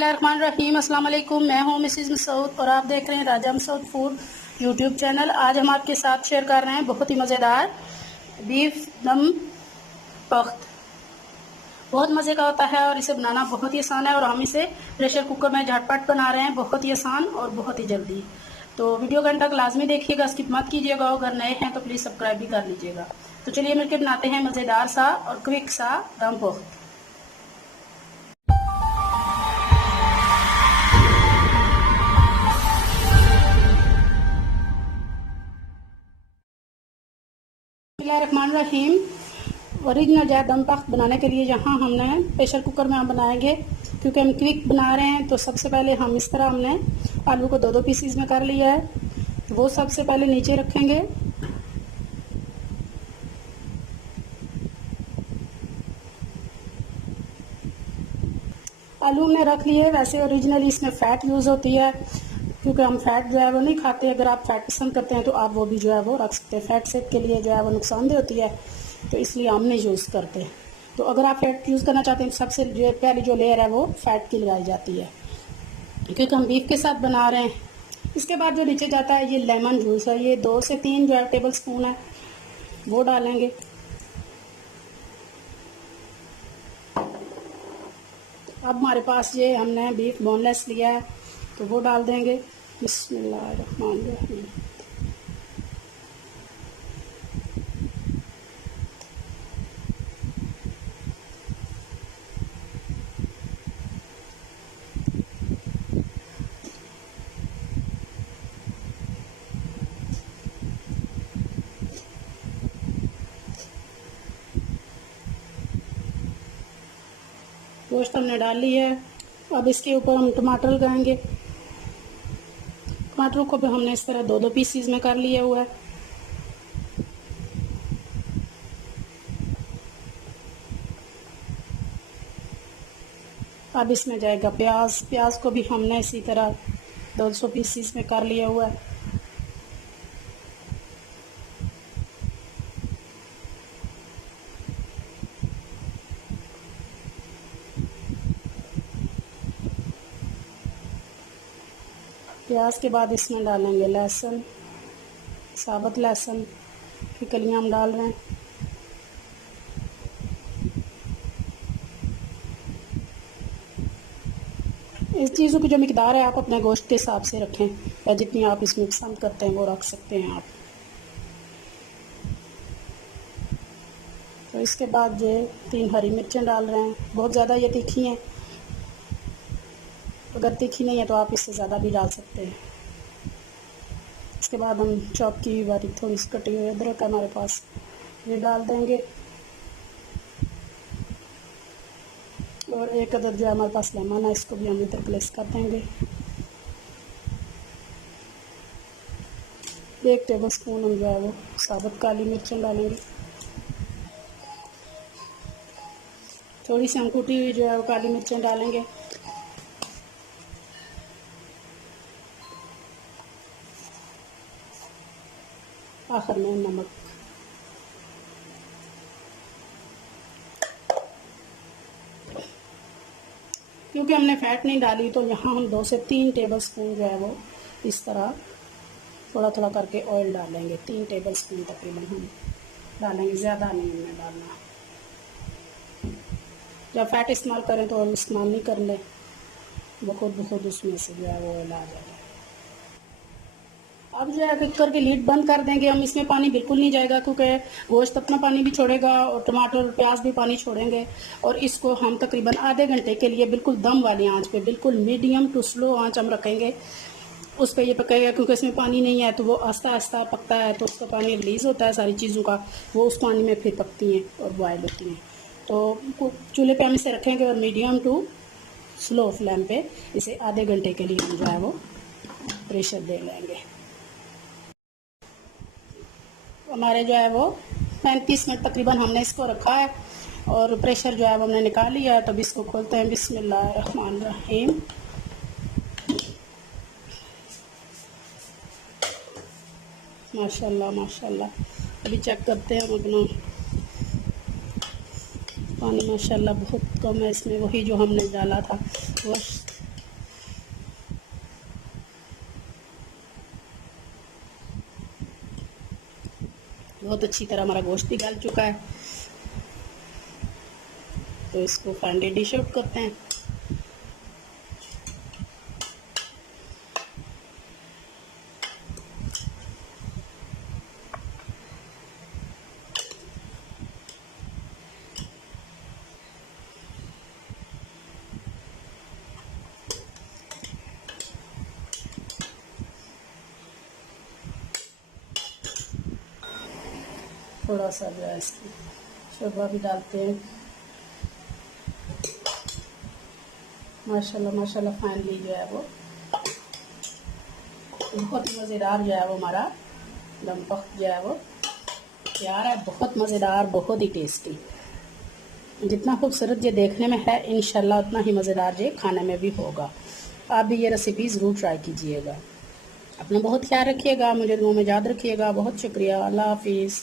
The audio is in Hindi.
बिस्मिल्लाहिर्रहमानिर्रहीम। अस्सलाम वालेकुम। मैं हूँ मिसेज़ मसूद और आप देख रहे हैं राजा मसूद फूड यूट्यूब चैनल। आज हम आपके साथ शेयर कर रहे हैं बहुत ही मज़ेदार बीफ दम पख्त। बहुत मज़े का होता है और इसे बनाना बहुत ही आसान है और हम इसे प्रेशर कुकर में झटपट बना रहे हैं, बहुत ही आसान और बहुत ही जल्दी। तो वीडियो घंटा तक लाजमी देखिएगा, स्किप मत कीजिएगा। अगर नए हैं तो प्लीज़ सब्सक्राइब भी कर लीजिएगा। तो चलिए मिलकर बनाते हैं मज़ेदार सा और क्विक सा दम पख्त। बिस्मिल्लाहिर्रहमानिर्रहीम। ओरिजिनल जो है दम पख्त बनाने के लिए यहाँ हमने प्रेशर कुकर में हम बनाएंगे, क्योंकि हम क्विक बना रहे हैं। तो सबसे पहले हम इस तरह हमने आलू को दो पीसीज में कर लिया है। वो सबसे पहले नीचे रखेंगे। आलू हमने रख लिए। वैसे ओरिजिनली इसमें फ़ैट यूज़ होती है, क्योंकि हम फैट जो है वो नहीं खाते। अगर आप फैट पसंद करते हैं तो आप वो भी जो है वो रख सकते हैं। फैट सेहत के लिए जो है वो नुकसानदेह होती है, तो इसलिए हम नहीं यूज़ करते। तो अगर आप फैट यूज़ करना चाहते हैं तो सबसे जो पहली जो लेयर है वो फैट की लगाई जाती है, क्योंकि हम बीफ के साथ बना रहे हैं। इसके बाद जो नीचे जाता है ये लेमन जूस है। ये 2 से 3 जो है टेबल स्पून है, वो डालेंगे। अब हमारे पास ये हमने बीफ बोनलेस लिया है, तो वो डाल देंगे। बिस्मिल्लाहिर्रहमानिर्रहीम। गोश्त हमने डाल ली है। अब इसके ऊपर हम टमाटर लगाएंगे। टमाटरों को भी हमने इस तरह 2 पीसीज में कर लिया हुआ है। अब इसमें जाएगा प्याज। प्याज को भी हमने इसी तरह 200 पीसीज में कर लिया हुआ है। प्याज के बाद इसमें डालेंगे लहसुन, साबुत लहसुन की कलियां हम डाल रहे हैं। इस चीज़ों की जो मिकदार है आप अपने गोश्त के हिसाब से रखें, या जितनी आप इसमें पसंद करते हैं वो रख सकते हैं आप। तो इसके बाद ये 3 हरी मिर्चें डाल रहे हैं। बहुत ज़्यादा ये तीखी हैं, अगर तीखी नहीं है तो आप इससे ज़्यादा भी डाल सकते हैं। इसके बाद हम चॉप की हुई बारीक थोड़ी सी कटी हुई अदरक हमारे पास, ये डाल देंगे। और 1 अदद जो है हमारे पास लेमन है, इसको भी हम इधर प्लेस कर देंगे। 1 टेबल स्पून हम जो है वो साबुत काली मिर्चें डालेंगे। थोड़ी सी हम कुटी हुई जो है वो काली मिर्चें डालेंगे। आखिर में नमक। क्योंकि हमने फ़ैट नहीं डाली तो यहाँ हम 2 से 3 टेबल स्पून जो है वो इस तरह थोड़ा थोड़ा करके ऑयल डालेंगे। 3 टेबल स्पून तकरीबन हम डालेंगे, ज़्यादा नहीं हमें डालना। जब फ़ैट इस्तेमाल करें तो ऑयल इस्तेमाल नहीं कर लें, खुद उसमें से जो है वो ऑयल आ जाएगा। अब जो है कुकर की लीड बंद कर देंगे हम। इसमें पानी बिल्कुल नहीं जाएगा, क्योंकि गोश्त अपना पानी भी छोड़ेगा और टमाटर और प्याज भी पानी छोड़ेंगे। और इसको हम तकरीबन आधे घंटे के लिए बिल्कुल दम वाली आंच पे, बिल्कुल मीडियम टू स्लो आंच हम रखेंगे। उस पर ये पकेगा, क्योंकि इसमें पानी नहीं है तो वो आस्ता आस्ता पकता है, तो उसका पानी रिलीज़ होता है सारी चीज़ों का, वो उस पानी में फिर पकती हैं और बॉयल होती हैं। तो चूल्हे पे हम इसे रखेंगे और मीडियम टू स्लो फ्लेम पे इसे आधे घंटे के लिए हम जो है वो प्रेशर दे लेंगे। हमारे जो है वो 35 मिनट तकरीबन हमने इसको रखा है और प्रेशर जो है वो हमने निकाल लिया है। तो अब इसको खोलते हैं। बिस्मिल्लाहिर्रहमानिर्रहीम। माशाल्लाह माशाल्लाह। अभी चेक करते हैं हम अपना पानी। माशाल्लाह बहुत कम है इसमें, वही जो हमने डाला था। गोश्त बहुत अच्छी तरह हमारा गोश्त भी गल चुका है, तो इसको फाइनली डिश आउट करते हैं। थोड़ा सा जो है इसकी शोरबा भी डालते हैं। माशाल्लाह माशाल्लाह फाइनली जो है वो बहुत मज़ेदार जो है वो हमारा दम पख जो है वो तैयार है। बहुत मज़ेदार, बहुत ही टेस्टी। जितना खूबसूरत ये देखने में है, इंशाल्लाह उतना ही मज़ेदार ये खाने में भी होगा। आप भी ये रेसिपी ज़रूर ट्राई कीजिएगा। अपना बहुत ख्याल रखिएगा, मुझे दुआ में याद रखिएगा। बहुत शुक्रिया। अल्लाह हाफिज़।